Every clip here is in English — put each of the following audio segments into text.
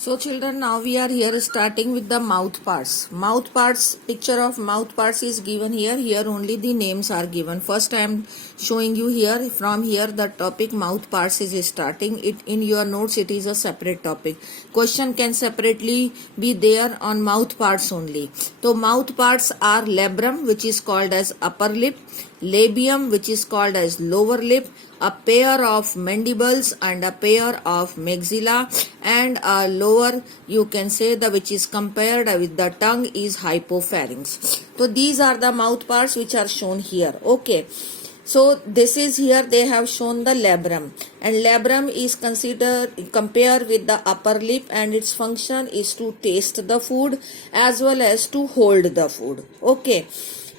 So children, now we are here starting with the mouth parts. Mouth parts, picture of mouth parts is given here. Here only the names are given. First I am showing you here. From here the topic mouth parts is starting. It in your notes it is a separate topic. Question can separately be there on mouth parts only. So mouth parts are labrum, which is called as upper lip, labium, which is called as lower lip, a pair of mandibles and a pair of maxilla, and a lower, you can say, the which is compared with the tongue is hypopharynx. So these are the mouth parts which are shown here. Okay, so this is here they have shown the labrum, and labrum is considered compared with the upper lip, and its function is to taste the food as well as to hold the food. Okay,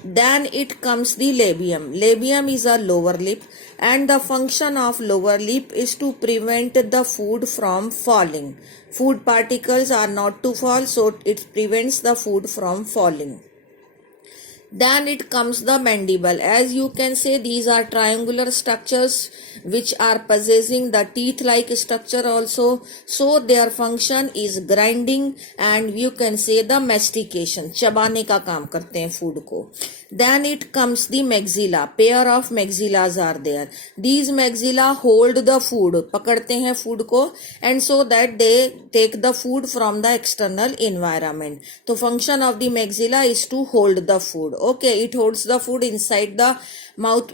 then it comes the labium. Labium is a lower lip, and the function of lower lip is to prevent the food from falling. Food particles are not to fall, so it prevents the food from falling. Then it comes the mandible. As you can say, these are triangular structures which are possessing the teeth-like structure also. So their function is grinding and you can say the mastication. चबाने का काम करते हैं food को. Then it comes the maxilla. Pair of maxillas are there. These maxilla hold the food. पकड़ते हैं food को, and so that they take the food from the external environment. So function of the maxilla is to hold the food. Okay, it holds the food inside the mouth,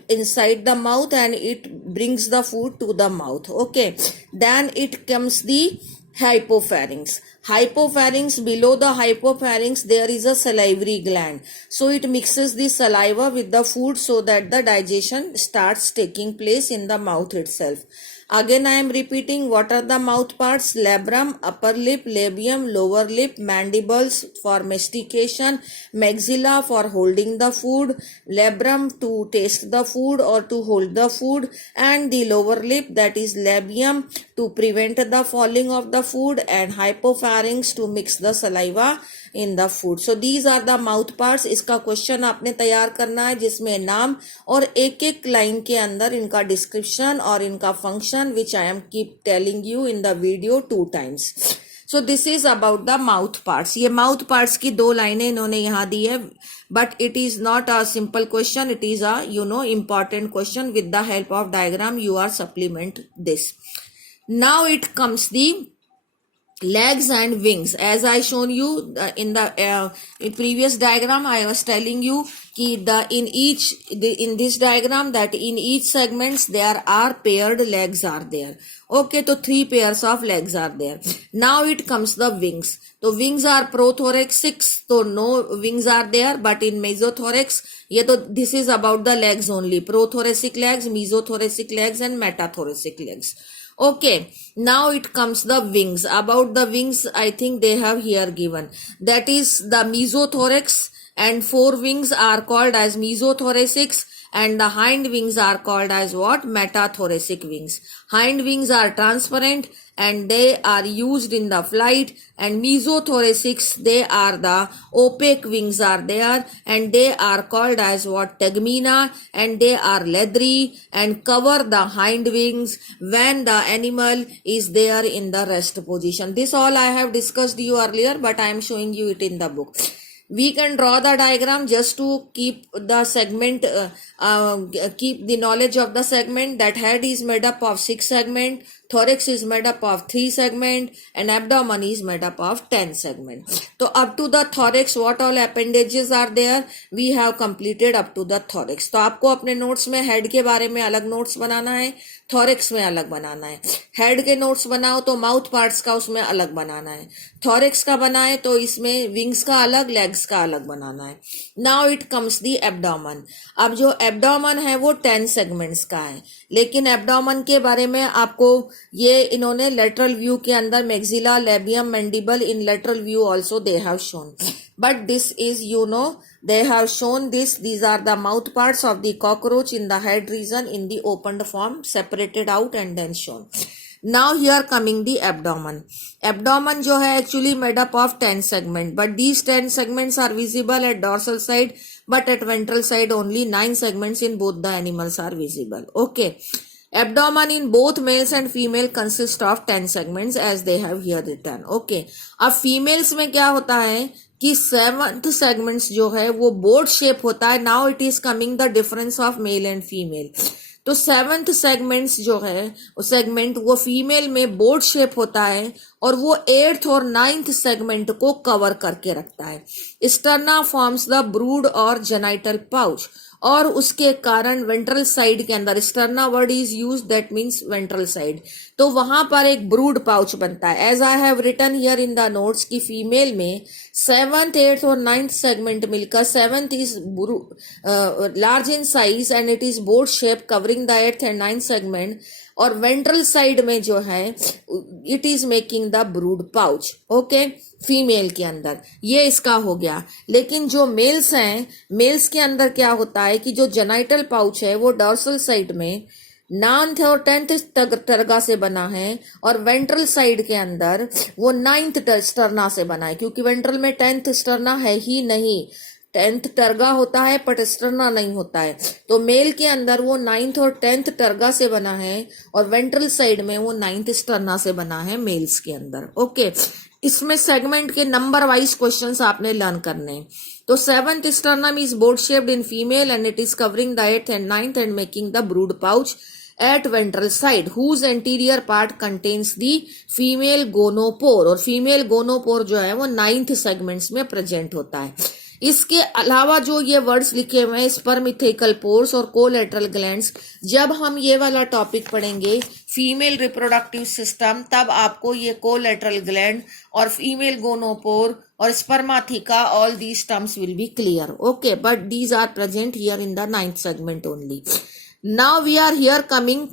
and it brings the food to the mouth. Okay, then it comes the hypopharynx. Hypopharynx, below the hypopharynx there is a salivary gland, so it mixes the saliva with the food so that the digestion starts taking place in the mouth itself. Again I am repeating, what are the mouth parts? Labrum, upper lip, labium, lower lip, mandibles for mastication, maxilla for holding the food, labrum to taste the food or to hold the food, and the lower lip, that is labium, to prevent the falling of the food, and hypopharynx to mix the saliva in the food. So these are the mouth parts. इसका question आपने तैयार करना है जिसमें नाम और एक एक लाइन के अंदर इनका डिस्क्रिप्शन और इनका function, which I am keep telling you in the video 2 times. So this is about the mouth parts. ये mouth parts की 2 लाइनें इन्होंने यहाँ दी है, but it is not a simple question. It is a important question. With the help of diagram you are supplement this. Now it comes the legs and wings. As I shown you in the in previous diagram, I was telling you कि in this diagram that in each segments there are paired legs are there. Okay, so 3 pairs of legs are there. Now it comes the wings. So wings are prothoracic, so no wings are there, but in mesothorax, this is about the legs only. Prothoracic legs, mesothoracic legs and metathoracic legs. Okay, now it comes the wings. About the wings, I think they have here given. That is the mesothorax, and 4 wings are called as mesothoracics, and the hind wings are called as what? Metathoracic wings. Hind wings are transparent and they are used in the flight, and mesothoracics, they are the opaque wings are there, and they are called as what? Tegmina, and they are leathery and cover the hind wings when the animal is there in the rest position. This all I have discussed you earlier, but I am showing you it in the book. We can draw the diagram just to keep the segment, keep the knowledge of the segment. That head is made up of 6 segments, thorax is made up of 3 segments, and abdomen is made up of 10 segments. So up to the thorax, what all appendages are there? We have completed up to the thorax. तो आपको अपने notes में head के बारे में अलग notes बनाना है, thorax में अलग बनाना है. head के notes बनाओ तो mouth parts का उसमें अलग बनाना है. thorax का बनाए तो इसमें wings का अलग, legs का अलग बनाना है. Now it comes the abdomen. अब जो abdomen है वो 10 segments का है, लेकिन abdomen के बारे में आपको ये इन्होंने lateral view के अंदर maxilla, labium, mandible in lateral view also they have shown. But this is, they have shown this. These are the mouth parts of the cockroach in the head region in the opened form, separated out and then shown. Now here coming the abdomen. Abdomen जो है actually made up of 10 segments, but these 10 segments are visible at dorsal side, but at ventral side only 9 segments in both the animals are visible. Okay. Abdomen in both males and female consist of 10 segments as they have here written. Okay. अब females में क्या होता है कि 7th segments जो है वो boat shape होता है. Now it is coming the difference of male and female. तो 7th segments जो है वो segment वो female में boat shape होता है और वो 8th और 9th segment को cover करके रखता है. Sterna forms the brood or genital pouch. और उसके कारण वेंट्रल साइड के अंदर sterna word is use that means ventral side, तो वहां पर एक ब्रूड पाउच बनता है. As I have written here in the notes की फीमेल में 7th, 8th और 9th सेगमेंट मिलकर 7th is large in size and it is boat shape covering the 8th and 9th segment, और ventral side में जो है it is making the brood pouch. Okay, female के अंदर ये इसका हो गया. लेकिन जो मेल्स हैं, मेल्स के अंदर क्या होता है कि जो जेनाइटल पाउच है वो डॉर्सल साइड में 9th और 10th टर्गा से बना है और वेंट्रल साइड के अंदर वो 9th स्टर्ना से बना है, क्योंकि वेंट्रल में 10th स्टर्ना है ही नहीं. 10th टर्गा होता है बट स्टर्ना नहीं होता है. तो मेल के अंदर वो 9th और 10th टर्गा से बना है और वेंट्रल साइड में वो 9th स्टर्ना से बना है मेल्स के अंदर. ओके, इसमें सेगमेंट के नंबर वाइज क्वेश्चंस आपने लर्न करने हैं. तो 7th sternum is boat shaped in female and it is covering the 8th and 9th and making the brood pouch at ventral side whose anterior part contains the female gonopore, और female gonopore जो है वो 9th segments में present होता है. इसके अलावा जो ये वर्ड्स लिखे हुए हैं स्पर्मिथिकल पोर्स और कोलेटरल ग्लैंड्स, जब हम ये वाला टॉपिक पढ़ेंगे फीमेल रिप्रोडक्टिव सिस्टम, तब आपको ये कोलेटरल ग्लैंड और फीमेल गोनोपोर और spermatheca all these terms will be clear. Okay, but these are present here in the 9th segment only. Now we are here coming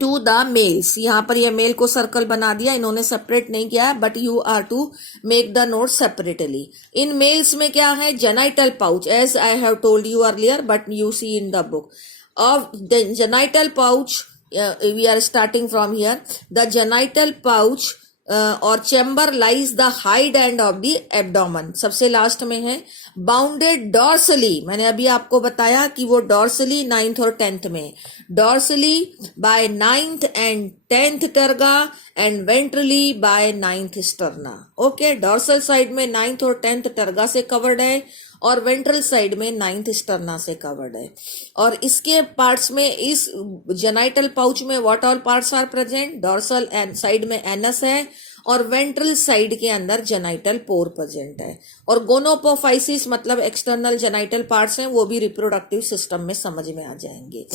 to the males. यहाँ पर ये mail को circle बना दिया, इन्होंने separate नहीं किया है, but you are to make the note separately. In males में क्या है, genital pouch as I have told you earlier but you see in the book of the genital pouch. We are starting from here. The genital pouch और chamber lies the hind end of the abdomen, सबसे last में है. Bounded dorsally, मैंने अभी आपको बताया कि वो डॉर्सली 9th और 10th में, dorsally by 9th and 10th terga and ventrally by 9th sterna. Okay, dorsal side में 9th और 10th टर्गा से कवर्ड है और वेंट्रल साइड में 9th स्टर्ना से कवर्ड है. और इसके पार्ट्स में, इस जेनाइटल पाउच में what all parts are present, dorsal end side में एनस है और वेंट्रल साइड के अंदर जेनाइटल पोर प्रेजेंट है. और गोनोपोफाइसिस मतलब एक्सटर्नल जेनाइटल पार्ट्स हैं, वो भी रिप्रोडक्टिव सिस्टम में समझ में आ जाएंगे.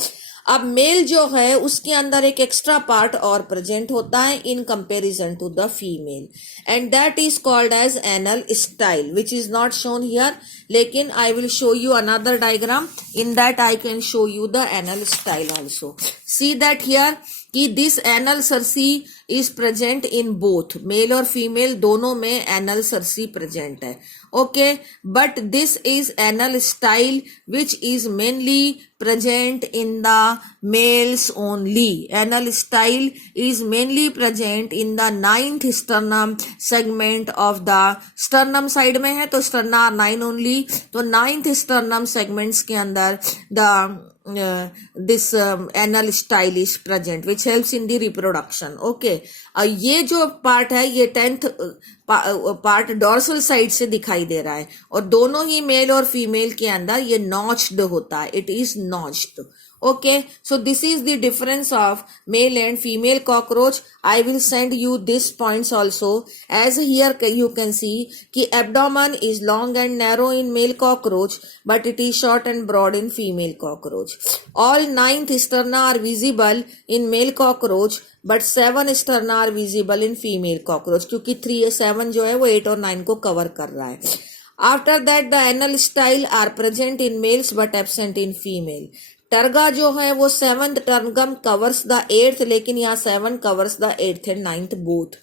अब मेल जो है उसके अंदर एक एक्स्ट्रा पार्ट और प्रेजेंट होता है in comparison to the female, and that is called as anal style which is not shown here, लेकिन I will show you another diagram. In that I can show you the anal style also. See that here कि this anal cerci is present in both male और female, दोनों में anal cerci present है. Okay, but this is anal style which is mainly present in the males only. Anal style is mainly present in the 9th sternum segment of the sternum side में है तो sternum are 9 only, तो 9th sternum segments के अंदर the this anal style is present which helps in the reproduction. Okay, ये जो part है ये 10th पार्ट डॉर्सल साइड से दिखाई दे रहा है और दोनों ही मेल और फीमेल के अंदर ये नॉच्ड होता है, it is notched. Okay, so this is the difference of male and female cockroach. I will send you these points also. As here you can see कि abdomen is long and narrow in male cockroach, but it is short and broad in female cockroach. All 9th sterna are visible in male cockroach, but 7 sterna are visible in female cockroach. क्योंकि 3 7 जो है वो 8 और 9 को cover कर रहा है. After that the anal style are present in males but absent in female. टर्गा जो है वो 7th tergum covers the 8th, लेकिन यहाँ 7 covers the 8th and 9th both.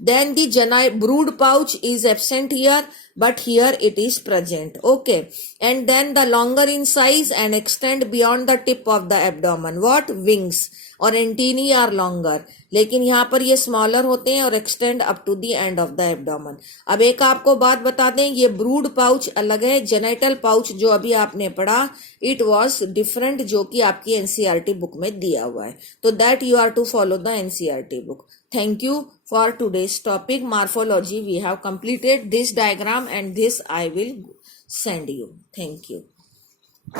Then the brood pouch is absent here, but here it is present. Okay, and then the longer in size and extend beyond the tip of the abdomen. What? Wings. और antennae are longer, लेकिन यहाँ पर ये smaller होते हैं और extend up to the end of the abdomen. अब एक आपको बात बता दें, ये ब्रूड पाउच अलग है, जेनाइटल पाउच जो अभी आपने पढ़ा इट वॉज डिफरेंट, जो कि आपकी एनसीईआरटी बुक में दिया हुआ है। तो that you are to follow the NCERT book. Thank you for today's topic morphology. We have completed this diagram and this I will send you. Thank you.